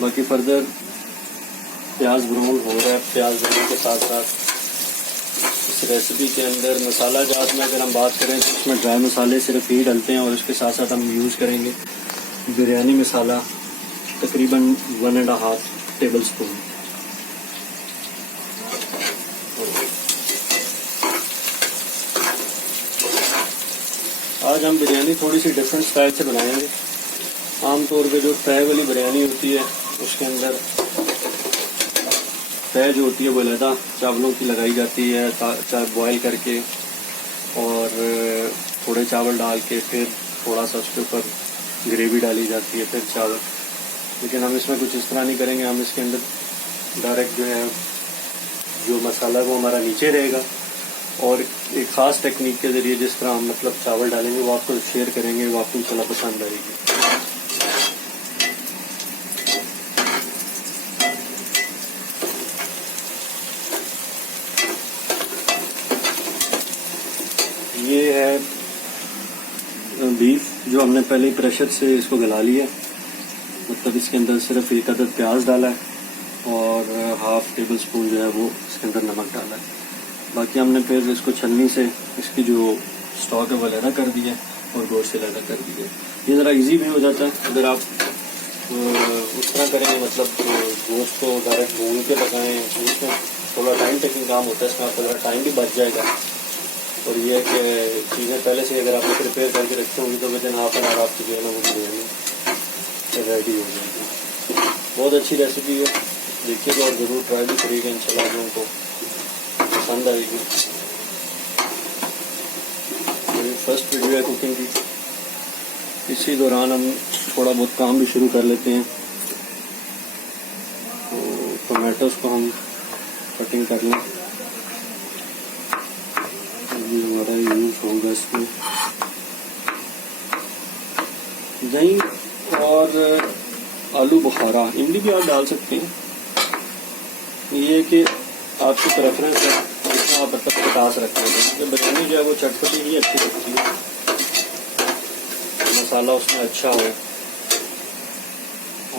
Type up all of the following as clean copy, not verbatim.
बाकी फर्दर प्याज ब्राउन हो रहा है। प्याज ब्राउन के साथ साथ इस रेसिपी के अंदर मसाला जात में अगर हम बात करें तो इसमें ड्राई मसाले सिर्फ ही डलते हैं और उसके साथ साथ हम यूज़ करेंगे बिरयानी मसाला तकरीबन 1.5 टेबल स्पून। आज हम बिरयानी थोड़ी सी डिफरेंट स्टाइल से बनाएंगे। आमतौर पे जो फ्राई वाली बिरयानी होती है उसके अंदर फ्राई जो होती है वो अलहदा चावलों की लगाई जाती है, चाहे बॉयल करके और थोड़े चावल डाल के फिर थोड़ा सा उसके ऊपर ग्रेवी डाली जाती है फिर चावल। लेकिन हम इसमें कुछ इस तरह नहीं करेंगे। हम इसके अंदर डायरेक्ट जो है जो मसाला है वो हमारा नीचे रहेगा और एक ख़ास टेक्निक के ज़रिए जिस तरह हम मतलब चावल डालेंगे वो आपको शेयर करेंगे, वो आपको इंशाल्लाह पसंद आएगी। ये है बीफ जो हमने पहले ही प्रेशर से इसको गला लिया, मतलब इसके अंदर सिर्फ एक अदद प्याज डाला है और हाफ टेबल स्पून जो है वो इसके अंदर नमक डाला है। बाकी हमने फिर इसको छलनी से इसकी जो स्टॉक है वो अलहदा कर दिया और गोश्त से अलहदा कर दिया। ये ज़रा इजी भी हो जाता है अगर आप उस तरह करेंगे, मतलब गोश्त को डायरेक्ट भून के पकाएँ उसमें थोड़ा टाइम टेकिंग काम होता है, इसमें आपका ज़रा टाइम भी बच जाएगा। और ये है कि चीज़ें पहले से अगर आपने प्रिपेयर करके रखी होंगी तो विदिन हाफ एन आवर आपकी जो है ना वो बिरयानी रेडी हो जाएगी। बहुत अच्छी रेसिपी है, देखिएगा और ज़रूर ट्राई भी करिएगा, इंशाल्लाह लोगों को पसंद आएगी। मेरी फर्स्ट वीडियो है कुकिंग की। इसी दौरान हम थोड़ा बहुत काम भी शुरू कर लेते हैं। तो टोमेटोज़ को हम कटिंग कर लें, ये हमारा यूज़ होगा इसमें। दही और आलू बुखारा, इमली भी आप डाल सकते हैं। ये कि आपकी प्रेफरेंस है जितना आप मतलब खटास रखते हैं, क्योंकि बिरयानी जो है वो चटपटी ही अच्छी लगती है, मसाला उसमें अच्छा हो।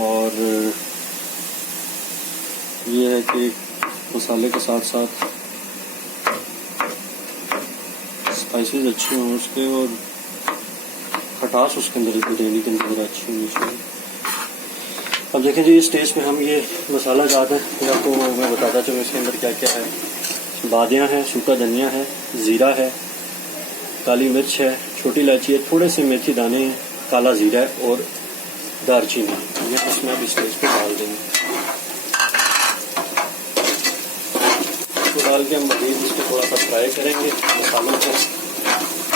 और ये है कि मसाले के साथ साथ स्पाइसेस अच्छे हों उसके और खटास उसके अंदर बिरयानी के अंदर अच्छी होनी चाहिए। अब देखें जी इस स्टेज पे हम ये मसाला जाता है, आपको मैं बताता चलूँ इसके अंदर क्या क्या है। बादियाँ हैं, सूखा धनिया है, ज़ीरा है, काली मिर्च है, छोटी इलायची है, थोड़े से मेथी दाने हैं, काला ज़ीरा है और दालचीनी है। ये उसमें अब इस स्टेज पे डाल देंगे। इसको डाल के हम मज़ीद इसको थोड़ा सा फ्राई करेंगे मसालों को,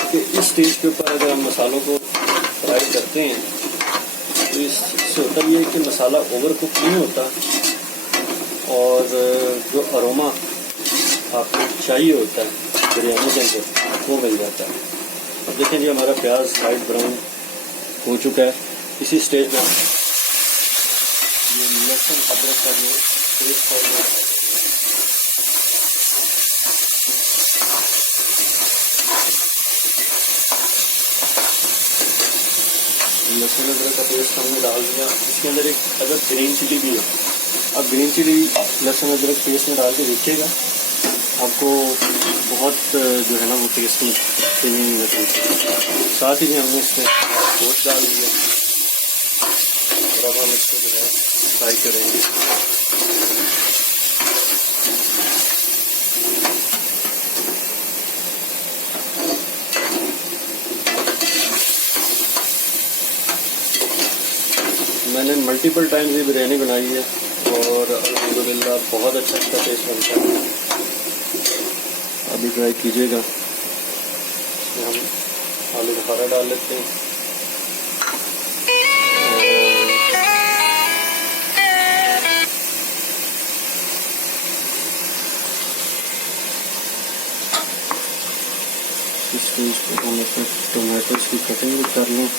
क्योंकि इस स्टेज के ऊपर अगर हम मसालों को फ्राई करते हैं तो इससे होता ये है कि मसाला ओवर कुक नहीं होता और जो अरोमा आपको चाहिए होता है बिरयानी के अंदर वो मिल जाता है। अब देखें जी हमारा प्याज लाइट ब्राउन हो चुका है। इसी स्टेज में ये लहसुन अदरक का जो पेस्ट है वो लहसुन अदरक का पेस्ट हमने डाल दिया। इसके अंदर एक अदरक ग्रीन चिली भी है। अब ग्रीन चिली लहसुन अदरक पेस्ट में डाल के देखिएगा, आपको बहुत जो है ना वो टेस्टी फीलिंग लगेगी। साथ ही हमने इसमें गोश्त डाल दिया और अब हम इसको जो है फ्राई करेंगे। मैंने मल्टीपल टाइम्स ये बिरयानी बनाई है और अल्हम्दुलिल्लाह बहुत अच्छा इसका टेस्ट बनता है। अभी ट्राई कीजिएगा। इसमें हम आलू बुखारा डाल लेते हैं इस स्टेज पर हम अपने टोमेटोज़ की कटिंग भी कर लें।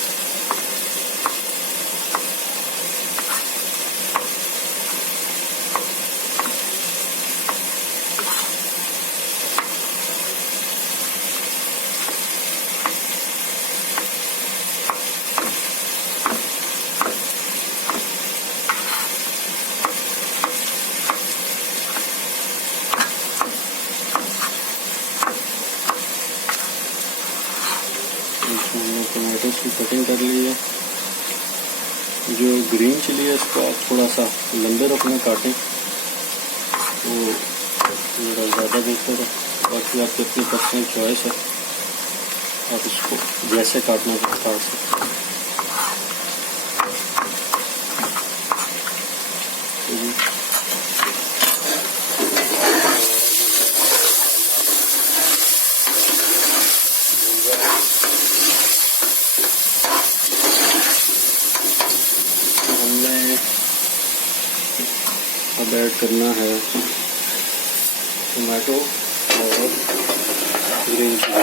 ग्रीन चिली है, इसको आप थोड़ा सा लंबे रखना काटें तो थोड़ा ज़्यादा बेहतर है। बाकी आपकी अपनी पर्सनल चॉइस है, आप इसको जैसे काटना तो काट सकते हैं। हमने अब ऐड करना है टमाटो और ग्रीन चिली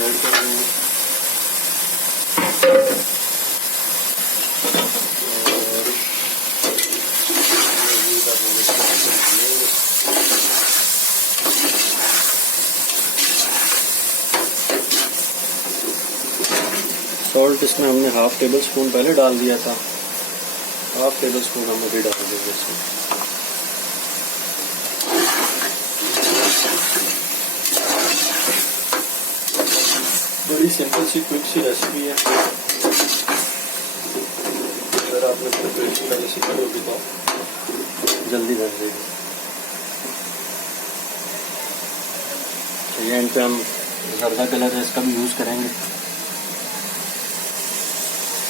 ऐड कर रहे हैं। सॉल्ट इसमें हमने हाफ टेबल स्पून पहले डाल दिया था, हाफ टेबल स्पून हम अभी डाल देंगे इसमें। बड़ी सिंपल सी क्विक सी रेसिपी है, अगर आपने प्रिपरेशन पहले से करी होगी तो जल्दी बन जाएगी। ये एंड पे हम ज़र्दा कलर है इसका भी यूज़ करेंगे,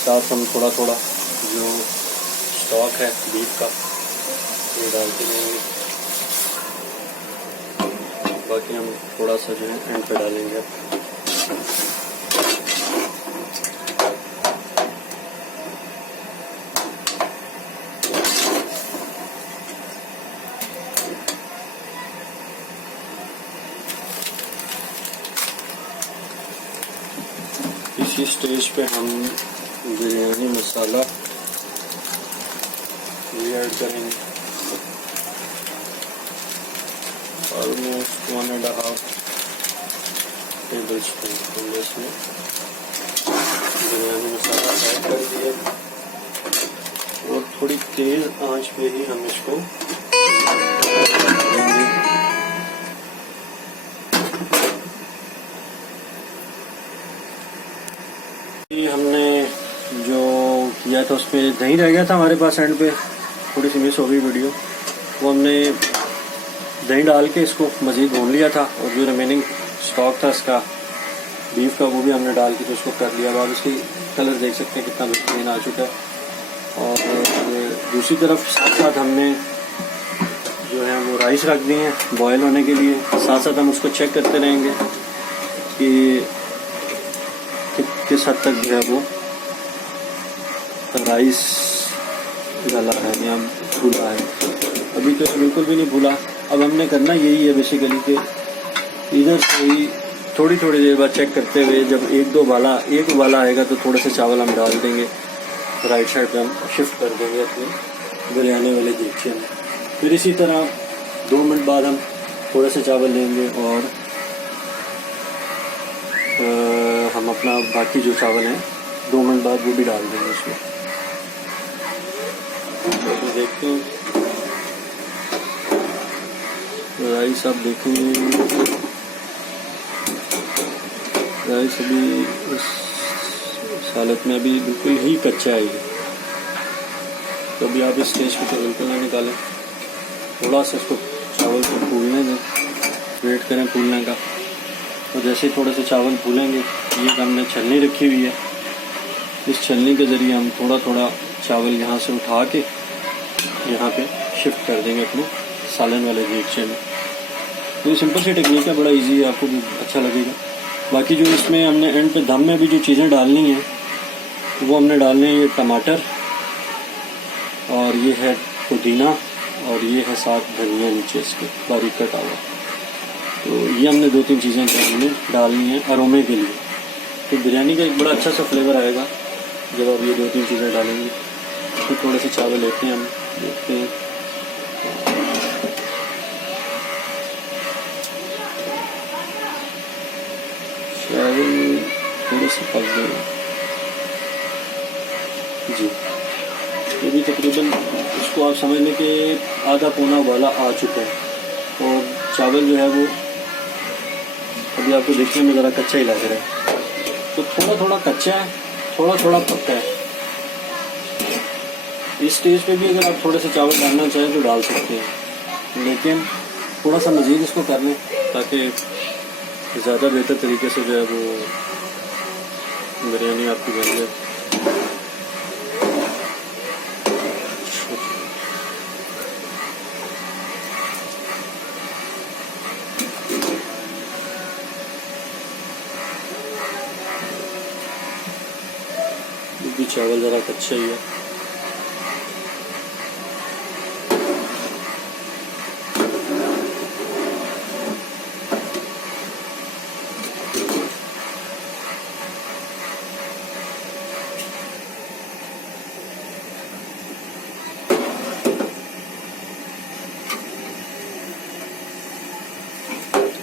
साथ हम थोड़ा थोड़ा जो स्टॉक है बीफ का ये डालते रहेंगे। बाकी हम थोड़ा सा जो है एंड पे डालेंगे। इसी स्टेज पे हम बिरयानी मसाला ये ऐड करेंगे, ऑलमोस्ट 1.5 टेबल स्पून हमने इसमें बिरयानी मसाला ऐड कर दिया और थोड़ी तेज आंच पे ही हम इसको करेंगे। हमने जो किया था उसमें दही रह गया था हमारे पास, एंड पे थोड़ी सी मिस हो गई वीडियो, वो हमने दही डाल के इसको मज़ीद भून लिया था और जो रिमेनिंग स्टॉक था इसका बीफ का वो भी हमने डाल के तो उसको कर लिया। अब आप इसकी कलर देख सकते हैं कितना बेहतरीन आ चुका है। और दूसरी तरफ साथ साथ हमने जो है वो राइस रख दिए हैं बॉयल होने के लिए, साथ साथ हम उसको चेक करते रहेंगे कि किस हद तक जो है वो राइस गला है या फूला है। अभी तो बिल्कुल भी नहीं फूला। अब हमने करना यही है बेसिकली कि इधर से ही थोड़ी थोड़ी देर बाद चेक करते हुए जब एक उबाला आएगा तो थोड़े से चावल हम डाल देंगे, राइट साइड पे हम शिफ्ट कर देंगे अपने बिरयानी वाले देगचे में। फिर इसी तरह 2 मिनट बाद हम थोड़े से चावल लेंगे और हम अपना बाकी जो चावल हैं 2 मिनट बाद वो भी डाल देंगे उसमें। तो देखते हैं राइस, आप देखेंगे राइस अभी इस हालत में अभी बिल्कुल ही कच्चा है। तो अभी आप इस स्टेज पे तो बिल्कुल ना निकालें, थोड़ा सा इसको चावल को फूलने दें, वेट करें फूलने का। और जैसे ही थोड़े से चावल फूलेंगे, ये हमने छलनी रखी हुई है, इस छलनी के ज़रिए हम थोड़ा थोड़ा चावल यहाँ से उठा के यहाँ पे शिफ्ट कर देंगे अपने सालन वाले देगचे में। तो ये सिंपल सी टेक्निक है, बड़ा इजी है, आपको भी अच्छा लगेगा। बाकी जो इसमें हमने एंड पे दम में भी जो चीज़ें डालनी हैं वो हमने डालने हैं, ये टमाटर और ये है पुदीना और ये है साथ धनिया नीचे इसके बारीक कटा हुआ। तो ये हमने 2-3 चीज़ें जो हमने डालनी है अरोमे के लिए। तो बिरयानी का एक बड़ा अच्छा सा फ्लेवर आएगा जब आप ये 2-3 चीज़ें डालेंगे। तो थोड़े से चावल लेते हैं हम, देखते हैं चावल थोड़े से पक गए जी। ये भी तकरीबन इसको आप समझ लें कि आधा पौना उबाला आ चुका है और चावल जो है वो अभी आपको देखने में ज़रा कच्चा ही लग रहा है। तो थोड़ा थोड़ा कच्चा है थोड़ा थोड़ा पकता है। इस स्टेज पे भी अगर आप थोड़े से चावल डालना चाहें तो डाल सकते हैं, लेकिन थोड़ा सा मज़ीद इसको कर लें ताकि ज़्यादा बेहतर तरीके से जो है वो बिरयानी आपकी बन जाए। भी चावल ज़रा कच्चा ही है।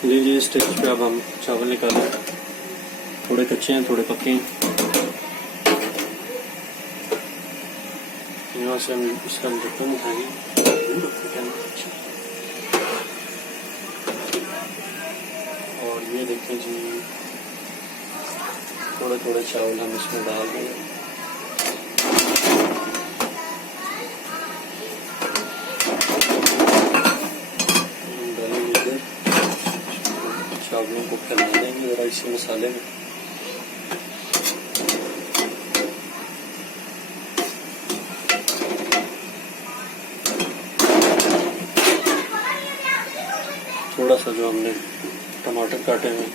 लीजिए, इस स्टेज पे अब हम चावल निकालें। थोड़े कच्चे हैं, थोड़े पके हैं। यहाँ से हम इसका ढक्कन उठाएंगे और ये देखें जी, थोड़े थोड़े चावल हम इसमें डाल देंगे। डालेंगे इधर, चावलों को फैला देंगे ज़रा इसी मसाले में। थोड़ा सा जो हमने टमाटर काटे हैं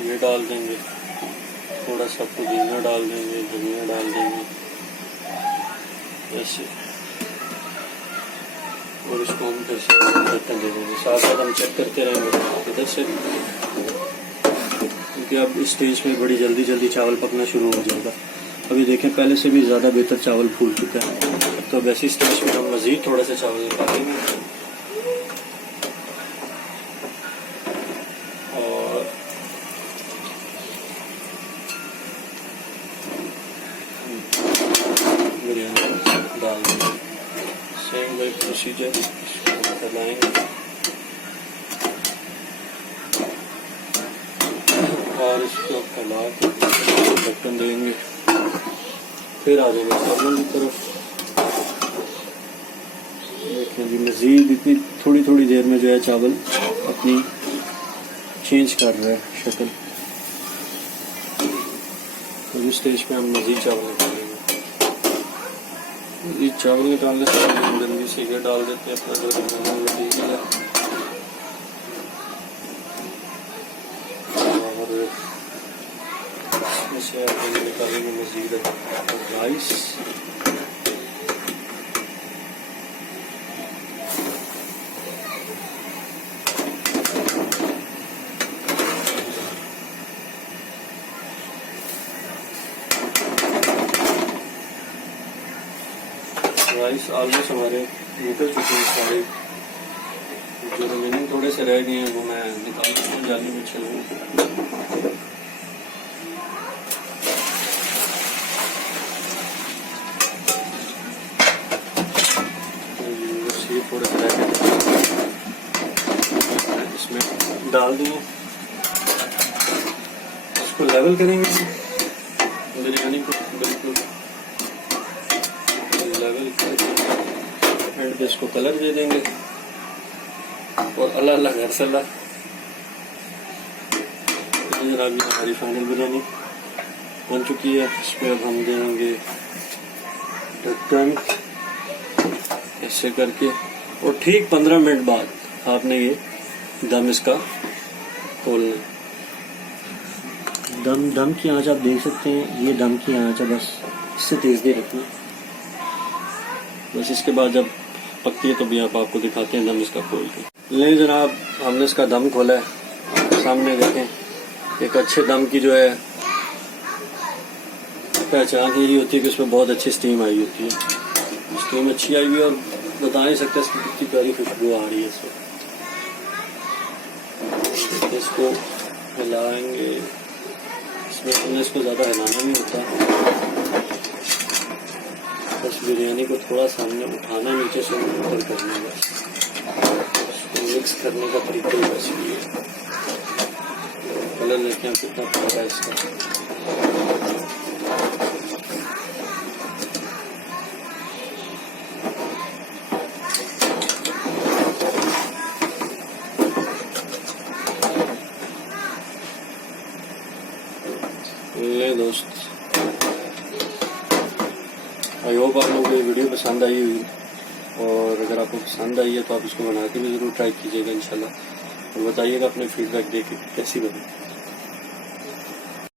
ये डाल देंगे, थोड़ा सा पुदीना डाल देंगे, धनिया डाल देंगे ऐसे, और इसको हम फिर से ढक्कन दे देंगे। साथ साथ हम चेक करते रहेंगे इधर से, क्योंकि अब इस स्टेज में बड़ी जल्दी जल्दी चावल पकना शुरू हो जाएगा। अभी देखें पहले से भी ज़्यादा बेहतर चावल फूल चुका है। तो अब ऐसी स्टेज में हम मज़ीद थोड़े से चावल निकालेंगे और बिरयानी डाल देंगे। सेम वही प्रोसीजर, इसको फैलाएंगे और इसको फैला के ढक्कन देंगे। फिर आ जाएंगे चावलों की तरफ। देखें जी, मज़ीद इतनी थोड़ी थोड़ी देर में जो है चावल अपनी चेंज कर रहा है शक्ल। तो इस स्टेज पे हम मज़ीद चावल निकालेंगे। मज़ीद चावल निकालने से हम जल्दी से ये डाल देते हैं अपना जो मटीरियल है, और इसमें से हम निकालेंगे मज़ीद राइस। राइस ऑलमोस्ट हमारे निकल चुके हैं सारे, जो रिमेनिंग थोड़े से रह गए हैं वो मैं निकाल दूँ जाली में चलूँ। ये थोड़े से रह गए इसमें डाल दिए। इसको लेवल करेंगे बिरयानी को, बिल्कुल लेवल करके एंड पे इसको कलर दे देंगे और अल्लाह अल्लाह घर से अल्लाह। जनाब ये हमारी फाइनल बिरयानी बन चुकी है। इस पर अब हम देंगे ढक्कन ऐसे करके, और ठीक 15 मिनट बाद आपने ये दम इसका खोलना। दम की आंच आप देख सकते हैं, ये दम की आंच है, बस इससे तेज़ नहीं रखना। बस इसके बाद जब पकती है तो भी आप आपको दिखाते हैं दम इसका खोल के। ले जनाब, हमने इसका दम खोला है, सामने देखें। एक अच्छे दम की जो है पहचान यही होती है कि उसमें बहुत अच्छी स्टीम आई होती है। स्टीम अच्छी आई हुई है और बता नहीं सकते इसकी कितनी प्यारी खुशबू आ रही है इसमें। इसको हिलाएंगे, इसमें हमने इसको ज़्यादा हिलाना नहीं होता, बस बिरयानी को थोड़ा सामने उठाना, नीचे से ऊपर करना है बस। इसको मिक्स करने का तरीका ही बस ये। कलर देखें कितना प्यारा है इसका। ले दोस्त, आई होप आप लोगों को ये वीडियो पसंद आई हुई, और अगर आपको पसंद आई है तो आप इसको बना के भी ज़रूर ट्राई कीजिएगा इंशाल्लाह, और बताइएगा अपने फीडबैक दे के कैसी बनी।